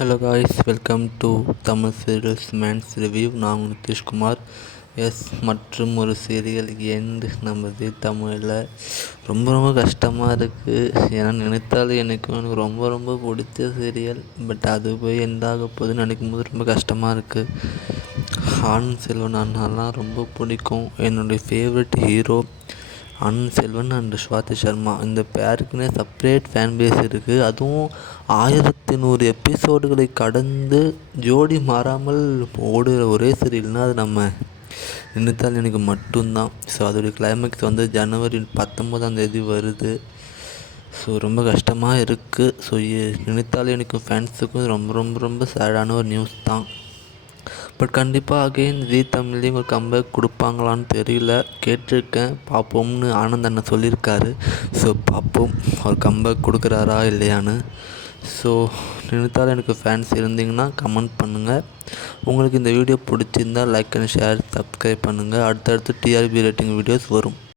Hello guys, welcome to Tamil serials mens review. நான் நிதிஷ்குமார். மற்றும் ஒரு சீரியல் எண்டு நம்ம தமிழில் ரொம்ப கஷ்டமாக இருக்குது. ஏன்னா நினைத்தாலும் எனக்கு ரொம்ப பிடிச்ச சீரியல். பட் அது போய் எந்தாக போகுதுன்னு நினைக்கும் போது ரொம்ப கஷ்டமாக இருக்குது. ஆனந்த் செல்வன் அண்ணாலாம் ரொம்ப பிடிக்கும். என்னுடைய favourite hero Anand Selvan and Swathi Sharma. இந்த பேருக்குன்னே செப்ரேட் ஃபேன் பேஸ் இருக்குது. அதுவும் 1100 எபிசோடுகளை கடந்து ஜோடி மாறாமல் ஓடுகிற ஒரே சீரியல்னால் அது நம்ம நினைத்தால் எனக்கு மட்டும்தான். ஸோ அதோடைய கிளைமேக்ஸ் வந்து ஜனவரி 19 வருது. ஸோ ரொம்ப கஷ்டமாக இருக்குது. ஸோ நினைத்தால் எனக்கு ஃபேன்ஸுக்கும் ரொம்ப சேடான ஒரு நியூஸ் தான். பட் கண்டிப்பாக அகெயின் ஜீ தமிழ்லேயும் ஒரு கம்பேக் கொடுப்பாங்களான்னு தெரியல. கேட்டிருக்கேன், பார்ப்போம்னு ஆனந்த் அண்ணன் சொல்லியிருக்காரு. ஸோ பார்ப்போம் அவர் கம்பேக் கொடுக்குறாரா இல்லையான்னு. ஸோ நினைத்தாலும் எனக்கு ஃபேன்ஸ் இருந்தீங்கன்னா கமெண்ட் பண்ணுங்கள். உங்களுக்கு இந்த வீடியோ பிடிச்சிருந்தால் லைக் அண்ட் ஷேர், சப்ஸ்கிரைப் பண்ணுங்கள். அடுத்தடுத்து டிஆர்பி ரேட்டிங் வீடியோஸ் வரும்.